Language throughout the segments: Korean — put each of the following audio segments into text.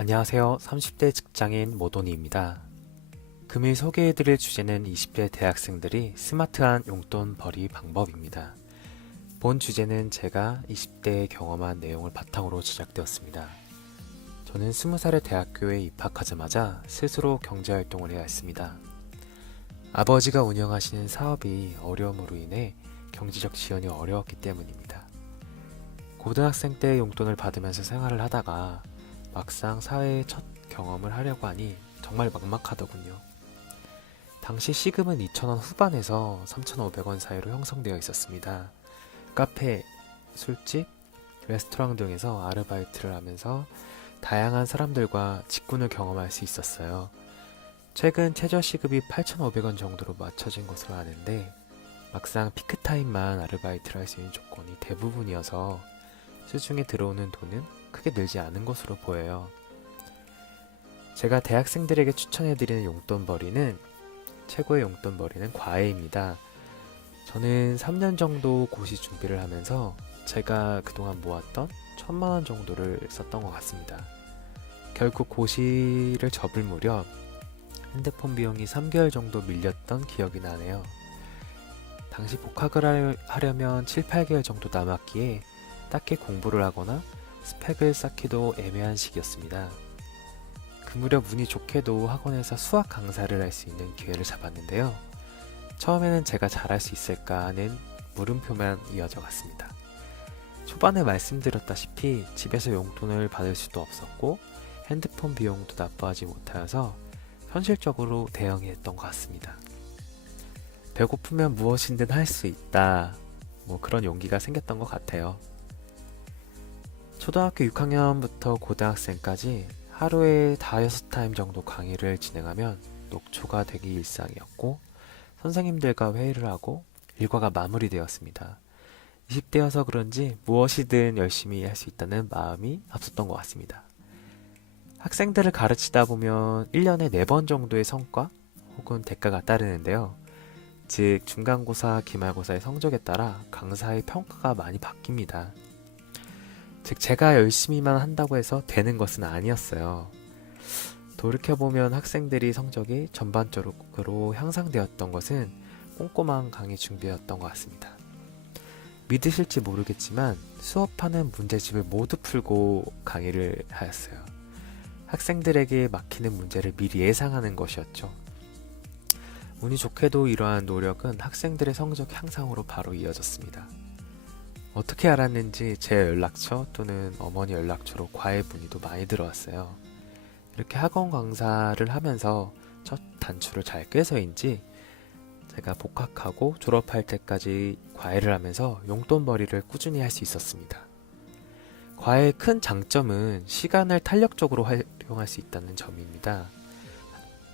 안녕하세요. 30대 직장인 모돈이입니다. 금일 소개해드릴 주제는 20대 대학생들이 스마트한 용돈 벌이 방법입니다. 본 주제는 제가 20대에 경험한 내용을 바탕으로 제작되었습니다. 저는 20살에 대학교에 입학하자마자 스스로 경제활동을 해야 했습니다. 아버지가 운영하시는 사업이 어려움으로 인해 경제적 지원이 어려웠기 때문입니다. 고등학생 때 용돈을 받으면서 생활을 하다가 막상 사회의 첫 경험을 하려고 하니 정말 막막하더군요. 당시 시급은 2,000원 후반에서 3,500원 사이로 형성되어 있었습니다. 카페, 술집, 레스토랑 등에서 아르바이트를 하면서 다양한 사람들과 직군을 경험할 수 있었어요. 최근 최저시급이 8,500원 정도로 맞춰진 것으로 아는데 막상 피크타임만 아르바이트를 할 수 있는 조건이 대부분이어서 수중에 들어오는 돈은 크게 늘지 않은 것으로 보여요. 제가 대학생들에게 추천해드리는 용돈벌이는 최고의 용돈벌이는 과외입니다. 저는 3년 정도 고시 준비를 하면서 제가 그동안 모았던 1,000만원 정도를 썼던 것 같습니다. 결국 고시를 접을 무렵 핸드폰 비용이 3개월 정도 밀렸던 기억이 나네요. 당시 복학을 하려면 7, 8개월 정도 남았기에 딱히 공부를 하거나 스펙을 쌓기도 애매한 시기였습니다. 그 무렵 운이 좋게도 학원에서 수학 강사를 할 수 있는 기회를 잡았는데요. 처음에는 제가 잘할 수 있을까 하는 물음표만 이어져 갔습니다. 초반에 말씀드렸다시피 집에서 용돈을 받을 수도 없었고 핸드폰 비용도 납부하지 못하여서 현실적으로 대응했던 것 같습니다. 배고프면 무엇이든 할 수 있다, 그런 용기가 생겼던 것 같아요. 초등학교 6학년부터 고등학생까지 하루에 5-6타임 정도 강의를 진행하면 녹초가 되기 일상이었고 선생님들과 회의를 하고 일과가 마무리되었습니다. 20대여서 그런지 무엇이든 열심히 할 수 있다는 마음이 앞섰던 것 같습니다. 학생들을 가르치다 보면 1년에 4번 정도의 성과 혹은 대가가 따르는데요. 즉 중간고사, 기말고사의 성적에 따라 강사의 평가가 많이 바뀝니다. 즉 제가 열심히만 한다고 해서 되는 것은 아니었어요. 돌이켜보면 학생들이 성적이 전반적으로 향상되었던 것은 꼼꼼한 강의 준비였던 것 같습니다. 믿으실지 모르겠지만 수업하는 문제집을 모두 풀고 강의를 하였어요. 학생들에게 막히는 문제를 미리 예상하는 것이었죠. 운이 좋게도 이러한 노력은 학생들의 성적 향상으로 바로 이어졌습니다. 어떻게 알았는지 제 연락처 또는 어머니 연락처로 과외 문의도 많이 들어왔어요. 이렇게 학원 강사를 하면서 첫 단추를 잘 꿰서인지 제가 복학하고 졸업할 때까지 과외를 하면서 용돈벌이를 꾸준히 할 수 있었습니다. 과외의 큰 장점은 시간을 탄력적으로 활용할 수 있다는 점입니다.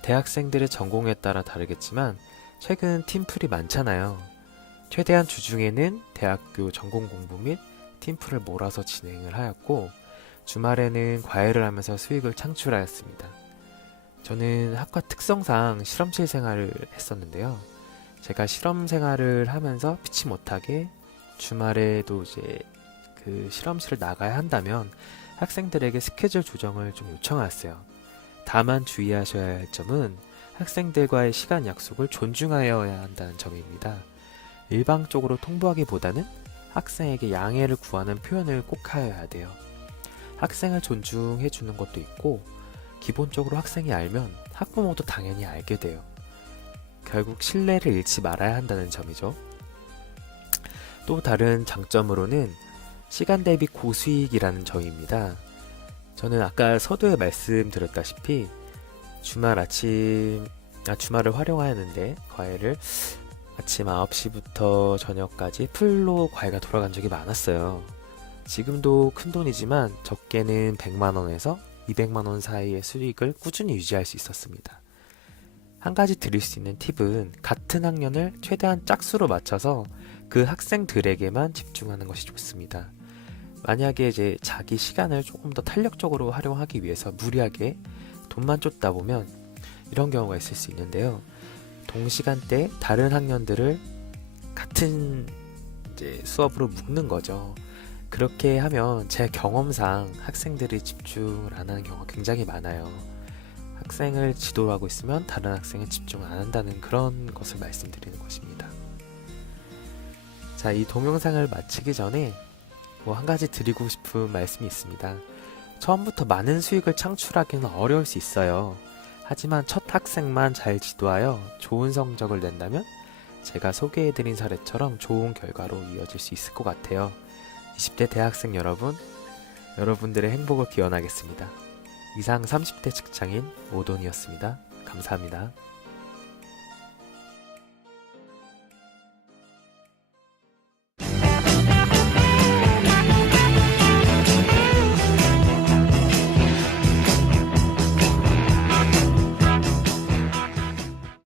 대학생들의 전공에 따라 다르겠지만 최근 팀플이 많잖아요. 최대한 주중에는 대학교 전공 공부 및 팀플을 몰아서 진행을 하였고 주말에는 과외를 하면서 수익을 창출하였습니다. 저는 학과 특성상 실험실 생활을 했었는데요. 제가 실험 생활을 하면서 피치 못하게 주말에도 이제 그 실험실을 나가야 한다면 학생들에게 스케줄 조정을 좀 요청하였어요. 다만 주의하셔야 할 점은 학생들과의 시간 약속을 존중하여야 한다는 점입니다. 일방적으로 통보하기보다는 학생에게 양해를 구하는 표현을 꼭 하여야 돼요. 학생을 존중해 주는 것도 있고 기본적으로 학생이 알면 학부모도 당연히 알게 돼요. 결국 신뢰를 잃지 말아야 한다는 점이죠. 또 다른 장점으로는 시간 대비 고수익이라는 점입니다. 저는 아까 서두에 말씀드렸다시피 주말을 활용하였는데 과외를 아침 9시부터 저녁까지 풀로 과외가 돌아간 적이 많았어요. 지금도 큰돈이지만 적게는 100만원에서 200만원 사이의 수익을 꾸준히 유지할 수 있었습니다. 한 가지 드릴 수 있는 팁은 같은 학년을 최대한 짝수로 맞춰서 그 학생들에게만 집중하는 것이 좋습니다. 만약에 이제 자기 시간을 조금 더 탄력적으로 활용하기 위해서 무리하게 돈만 쫓다 보면 이런 경우가 있을 수 있는데요. 동시간대에 다른 학년들을 같은 이제 수업으로 묶는 거죠. 그렇게 하면 제 경험상 학생들이 집중을 안 하는 경우가 굉장히 많아요. 학생을 지도하고 있으면 다른 학생은 집중 안 한다는 그런 것을 말씀드리는 것입니다. 자, 이 동영상을 마치기 전에 한 가지 드리고 싶은 말씀이 있습니다. 처음부터 많은 수익을 창출하기는 어려울 수 있어요. 하지만 첫 학생만 잘 지도하여 좋은 성적을 낸다면 제가 소개해드린 사례처럼 좋은 결과로 이어질 수 있을 것 같아요. 20대 대학생 여러분, 여러분들의 행복을 기원하겠습니다. 이상 30대 직장인 오돈이었습니다. 감사합니다.